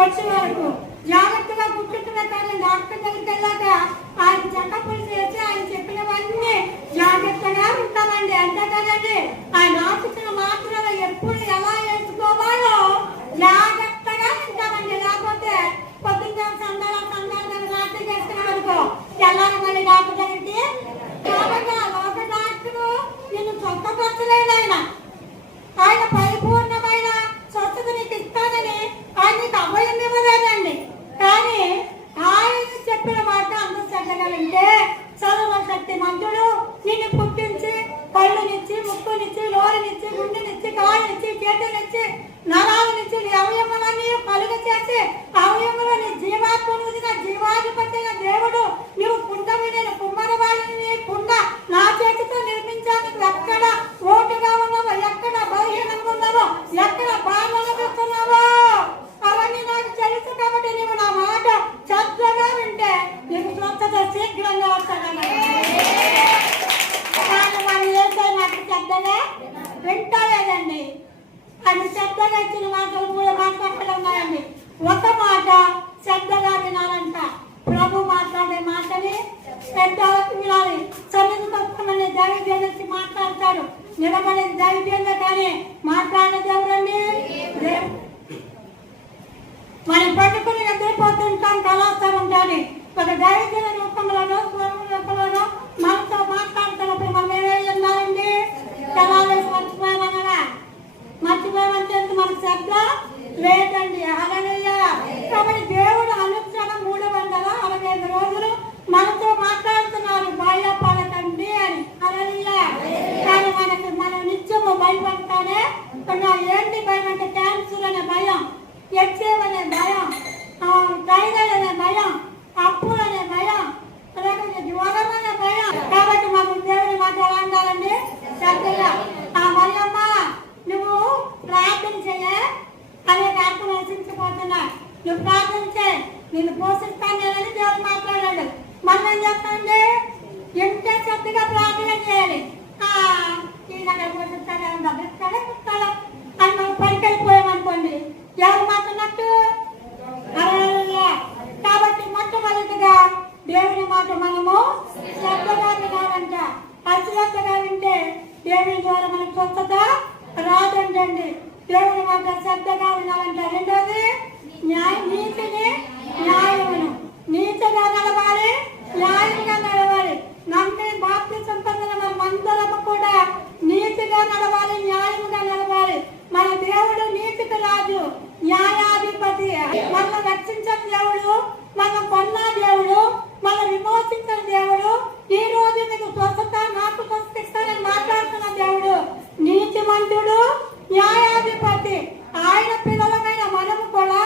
వచ్చే వరకు జాగ్రత్తగా గుర్తుంటున్న తన డాక్టర్ దగ్గరికి వెళ్ళాక ఆయన చెకప్లు చేసి ఆయన చెప్పినవన్నీ జాగ్రత్తగా ఉంటామండి. అంతే కదండి. ఆయన ఆఫీసులు మాత్రం ఎప్పుడు ఎలా వేసుకోవాలో జాగ్రత్తగా ఉంటామండి. లేకపోతే పొద్దున్న సందాలు సందాలు రాత్రి చేసుకున్న వరకు ఎలా మళ్ళీ డాక్టర్ దగ్గరికి కాబట్టి ఒక డాక్టర్ నిన్ను సొంత ఆయన ఆయన ఆయనకి అభయం ఇవ్వలేదండి కానీ ఆయన చెప్పిన మాట అందరూ చదగలంటే సర్వశక్తి మంత్రుడు నిన్ను పుట్టించి కళ్ళునిచ్చి ముక్కునిచ్చి లోరనిచ్చి గుండెనిచ్చి కాళ్ళనిచ్చి చేతనిచ్చి నరాలనిచ్చి నీ అవయవలన్నీ కలుగ చేసి అవయవంలో నీ జీవాత్మను జీవాధిపతి దేవుడు నువ్వు పుండవి నేను కుమ్మరవాడిని పుండ నా చేతితో నిర్మించాను ఎక్కడ ఓటుగా ఉన్నావో ఎక్కడ బలహీనంగా ఉన్నావో ఎక్కడ బాగా తెలుసు కాబట్టి నీవు నా మాట చక్కగా వింటే నీకు స్వచ్ఛత శీఘ్రంగా వస్తానన్నా మన ఏసై నాకు శ్రద్ధగా వింటలేదండి. అది శ్రద్ధగా ఇచ్చిన మాటలు మూడు మాట్లాడకుండా ఉన్నాయండి. ఒక మాట శ్రద్ధగా వినాలంట. ప్రభు మాట్లాడే మాటని శ్రద్ధలకు వినాలి. చదువు తప్పమని దైవ్యం వచ్చి మాట్లాడతాడు నిలబడేది దైవ్యంగా కానీ మాట్లాడేది ఎవరండి మనం పండుకున్న నీతిగా నడవాలి న్యాయంగా నడవాలి. మన దేవుడు నీతికి రాజు న్యాయాధిపతి. మనం రక్షించిన దేవుడు మన కొన్న దేవుడు మన విమోచించిన దేవుడు ఈ రోజు మీకు స్వస్థత నాకు స్వస్థిస్తానని మాట్లాడుతున్న దేవుడు నీతి నీతిమంతుడు న్యాయాధిపతి. ఆయన పిల్లలమైన మనము కూడా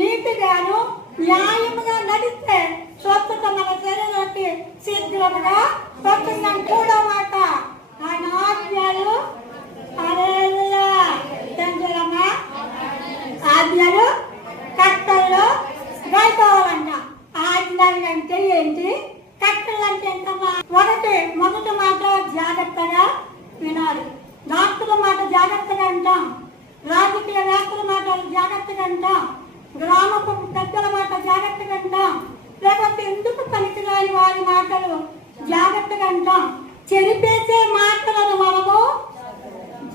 నీతిగాను న్యాయముగా నడిస్తే స్వస్థత మన శరీరానికి శీఘ్రముగా స్వచ్ఛంగా కూడా మాట. ఆజ్ఞలు కట్టల్లో రాయిపోవాలంట ఆజ్ఞలు అంటే ఏంటి? కట్టలు అంటే ఎంత ఒకటి మొదటి మాట జాగ్రత్తగా వినాలి. డాక్టర్ల మాట జాగ్రత్తగా అంటాం రాజకీయ వేత్తల మాట జాగ్రత్తగా అంటాం గ్రామపు పెద్దల మాట జాగ్రత్తగా అంటాం లేకపోతే ఎందుకు పనికిరాని వారి మాటలు జాగ్రత్తగా అంటాం చెరిపేసే మాటలను మనము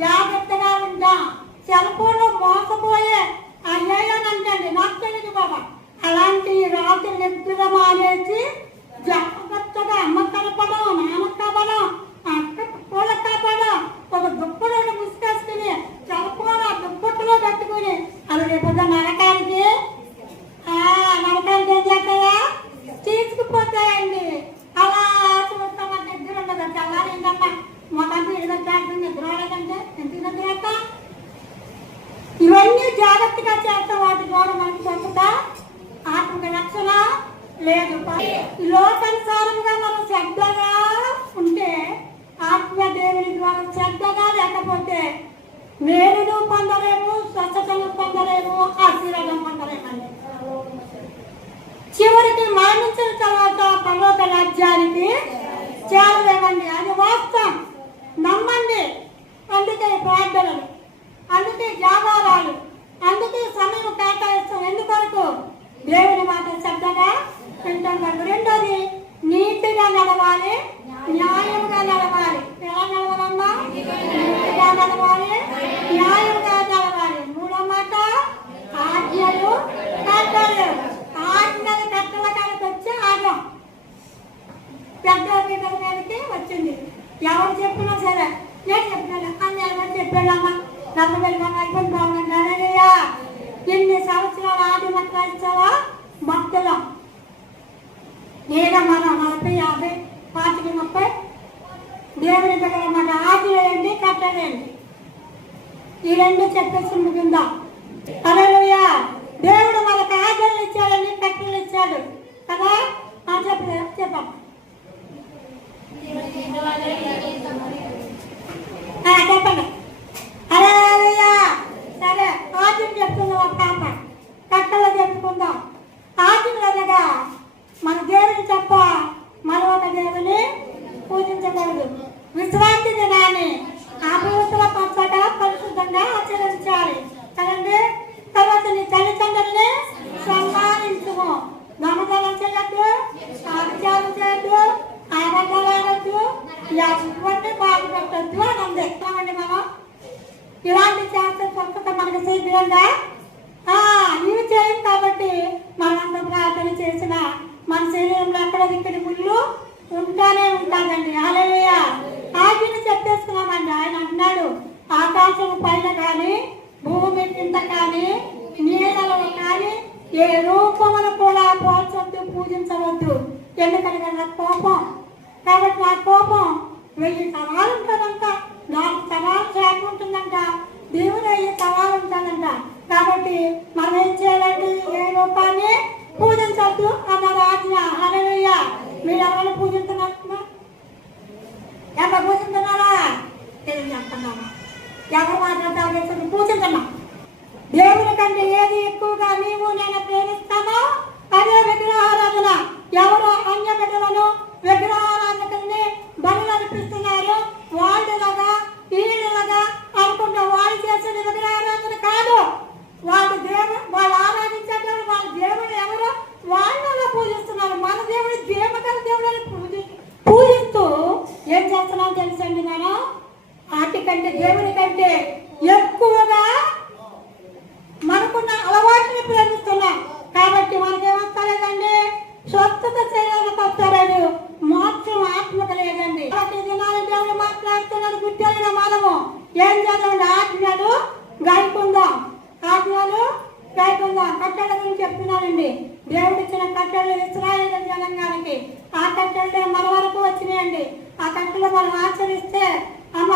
జాగ్రత్తగా ఉంటాం సెల్ఫోన్లో మోసపోయే అయ్యాయో అంటండి నాకు తెలియదు బాబా. అలాంటి రాత్రి నిద్ర మానేసి జాగ్రత్తగా అమ్మ కలపడం నాన్న కలపడం అక్క పూల కాపడం ఒక దుప్పటి ముసుకేసుకుని చదువుకోవడం దుప్పట్లో పెట్టుకుని అలా రేపు నరకానికి ఆ, నరకానికి ఏం చేస్తాయా తీసుకుపోతాయండి అలా చూస్తామంటే నిద్ర ఉండదు తెల్లారి ఏంటమ్మా మొదటి ఇరవై శాతం నిద్ర రాలేదంటే ఎందుకు నిద్ర వస్తాం? ఇవన్నీ జాగ్రత్తగా చేస్తే వాటి ద్వారా మనకి స్వచ్ఛత ఆత్మక రక్షణ లేదు. లోకానుసారంగా మనం శ్రద్ధగా ఉంటే ఆత్మ దేవుని ద్వారా శ్రద్ధగా లేకపోతే మేలును పొందలేము స్వచ్ఛతను పొందలేము ఆశీర్వాదం పొందలేమండి చివరికి మరణించిన తర్వాత పర్వత రాజ్యానికి చేరలేమండి. అది వాస్తవం. నమ్మండి. అందుకే ప్రార్థనలు. అందుకే జాగారాలు. అందుకే సమయం కేటాయిస్తాం. ఎందుకొరకు? దేవుని మాట శబ్దంగా వింటాం కనుక రెండోది నీతిగా నడవాలి న్యాయంగా నడవాలి ఎలా నడవాలమ్మా నీతిగా నడవాలి న్యాయంగా నడవాలి మూడో మాట ఆజ్ఞలు కట్టలు ఆజ్ఞలు కట్టల కాడికి వచ్చి ఆగం పెద్ద పీటల మీదకి వచ్చింది ఎవరు చెప్పినా సరే నేను చెప్పాను అన్న ఎవరు చెప్పాడమ్మా నమ్మ వెళ్ళమని అయిపోయింది బాగుంటానయ్యా ఇన్ని సంవత్సరాలు ఆది మొత్తం ఇచ్చావా భక్తులం నేను మన నలభై యాభై పాతిక ముప్పై దేవుని దగ్గర మన ఆది ఉంటానండి ఈ రెండు చెప్పేసి ముగిందాం హల్లెలూయా! దేవుడు వాళ్ళకి ఆజ్ఞలు ఇచ్చాడని కట్టలు ఇచ్చాడు. కదా? ఆ చెప్పు చెప్పాం చెప్పండి. హల్లెలూయా! సరే ఆజ్ఞ చెప్తుంది ఒక పాప. కట్టలో చెప్పుకుందాం. ఆజ్ఞలు అనగా మన దేవుని తప్ప మరొక దేవుని పూజించకూడదు. విశ్రాంతి దినాన్ని అపవిత్ర పంపట పరిశుద్ధంగా ఆచరించాలి. కదండి? తర్వాత నీ తల్లిదండ్రుల్ని సన్మానించుము. దొంగతనం చేయద్దు ఆచారం చేయద్దు అబద్ధాలు ఆడద్దు ఎటువంటి బాధ పెట్టద్దు అని ఉంది ఇస్తామండి మనం. ఇలాంటి చేస్తే సంస్థ మనకు శీఘ్రంగా ఆ, ఇవి చేయం కాబట్టి మనంత ప్రార్థన చేసిన మన శరీరంలో ఎక్కడ ఇక్కడ ముళ్ళు ఉంటానే ఉంటాదండి. అలయ్య ఆజ్ఞని చెప్పేసుకున్నాం అన్నాడు. ఆకాశం పైన కానీ భూమి కింద కానీ నీళ్ళలో కానీ ఏ రూపమును కూడా పోల్చొద్దు పూజించవద్దు. ఎందుకంటే నా కోపం. కాబట్టి నా కోపం వెయ్యి సవాలు ఉంటుందంట. నాకు సవాలు చేకుంటుందంట దేవుడు అయ్యే సవాలు ఉంటుందంట. కాబట్టి మనం ఏం చేయాలండి ఏ రూపాన్ని పూజించద్దు అన్నది ఆజ్ఞ హరయ్య మీరు ఎవరైనా పూజిస్తున్నట్టున్నా ఎవరు పూజించున్నారా తెలియదు చేస్తున్నాము ఎవరు మాట్లాడతారు పూజిస్తున్నా దేవుని కంటే ఏది ఎక్కువగా నీవు నేను ప్రేమిస్తామో అదే విగ్రహారాధన. ఎవరు అన్య బిడ్డలను విగ్రహారాధకుల్ని బలు అనిపిస్తున్నారు వాళ్ళలాగా వీళ్ళలాగా అనుకుంటే వాళ్ళు చేసేది విగ్రహారాధన కాదు. వాళ్ళు దేవుడు వాళ్ళు ఆరాధించే వాళ్ళ దేవుడు ఎవరు వాళ్ళలో పూజిస్తున్నారు. మన దేవుడు దేవతల దేవుడు పూజి పూజిస్తూ ఏం చేస్తున్నాం తెలుసండి మనం వాటి కంటే దేవుని కంటే ఎక్కువగా మనకున్న అలవాటుని ప్రేమిస్తున్నాం. కాబట్టి మనకేమొస్తలేదండి? స్వస్థత శరీరానికి వస్తారని మోక్షం ఆత్మకు లేదండి. కాబట్టి దినాలు దేవుడు మాట్లాడుతున్నాడు గుర్తెలిన మనము. ఏం చేద్దాం ఆజ్ఞలు గాయకుందాం ఆజ్ఞలు గాయకుందాం కట్టడ గురించి చెప్తున్నానండి. దేవుడు ఇచ్చిన కట్టడలు ఇస్రాయేల్ తెలంగాణకి ఆ కట్టడలు మన వరకు వచ్చినాయండి. ఆ కట్టలు మనం ఆచరిస్తే అమ్మ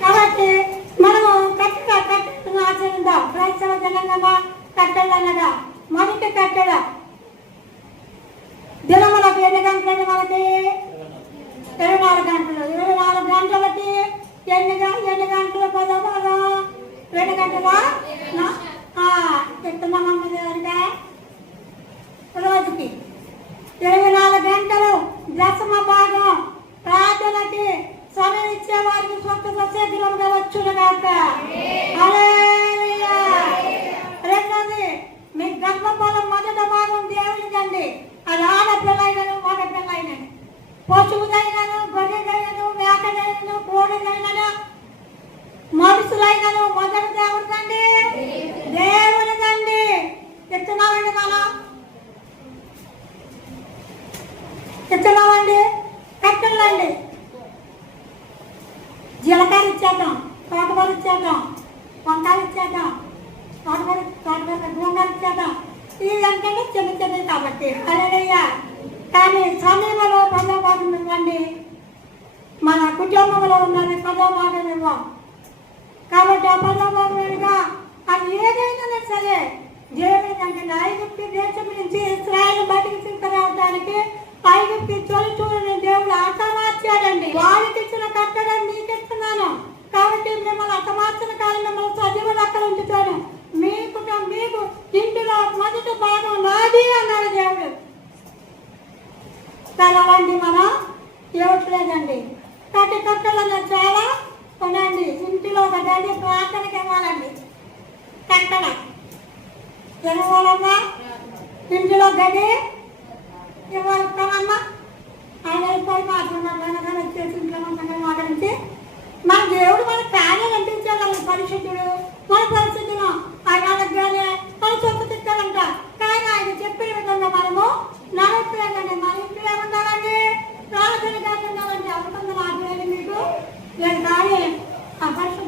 కాబట్టి మనము కట్టడ కట్టడను ఆచరిద్దాం క్రైస్తవ జనంగా కట్టడ అనగా మొదటి కట్టడ దినములకు ఎన్ని గంటలు మనకి ఇరవై నాలుగు గంటలు ఇరవై నాలుగు గంటలకి ఎన్ని ఎన్ని గంటలు పదవాగా రెండు గంటల చెప్తున్నామమ్మ దేవుడిగా రోజుకి. ఇరవై నాలుగు గంటలు దశమ భాగం. ప్రార్థనకి సమయం ఇచ్చే వారికి స్వస్థత శీఘ్రంగా వచ్చును రెండోది మీ గర్భఫలం మొదట భాగం దేవునికండి అది ఆడపిల్లైనను మగ పిల్ల అయినను పశువులైనను గొర్రెలైనను మేకలైనను కోడిలైనను మనుషులైనను మొదటి దేవుడికండి దేవునికండి చెప్తున్నామండి మనం చెప్తున్నామండి కట్టండి జీలకర్ర ఇచ్చేద్దాం తోటకూర ఇచ్చేద్దాం వంకాయలు ఇచ్చేద్దాం తోటకూర తోటకూర గోంగూర ఇచ్చేద్దాం. ఇవి ఏంటంటే చిన్న చిన్నవి కాబట్టి అదేనయ్యా కానీ సమయంలో పదో భాగం ఇవ్వండి. మన కుటుంబంలో ఉన్నది పదో భాగం ఇవ్వం. కాబట్టి ఆ పదో భాగంగా అది ఏదైనా సరే దేవుని అంటే ఐగుప్తి దేశం నుంచి ఇస్రాయల్ బయటికి తీసుకురావడానికి పైకి చొలి చూడని దేవుడు అసమార్చాడండి మార్చాడండి వారికి ఇచ్చిన కట్టడం మీకు ఇస్తున్నాను కాబట్టి మిమ్మల్ని అసమార్చిన కాలం మిమ్మల్ని సజీవులు అక్కడ ఉంచుతాను. మీకు మీకు ఇంటిలో మొదటి భాగం నాది అన్నాడు దేవుడు. కలవండి మనం ఇవ్వట్లేదండి కట్టి కట్టలు చాలా కొనండి ఇంటిలో ఒక గది ప్రార్థనకి ఇవ్వాలండి. కట్టడ ఇవ్వాలమ్మా ఇంటిలో గది ఇవ్వాలమ్మా ఆయన అయిపోయి మాట్లాడాలి వెనకాల వచ్చేసి మన దేవుడు మన కార్యాలు అందించాడు ఆయన పరిశుద్ధుడు. మన పరిశుద్ధులు ఆయన అనగానే మన సొంత తిట్టాలంట. కానీ ఆయన చెప్పిన విధంగా మనము నడపలేదండి మన ఇంట్లో ఏమన్నారండి ప్రార్థన కాకుండా అవుతుంది మీకు నేను కానీ ఆ పరిశుద్ధ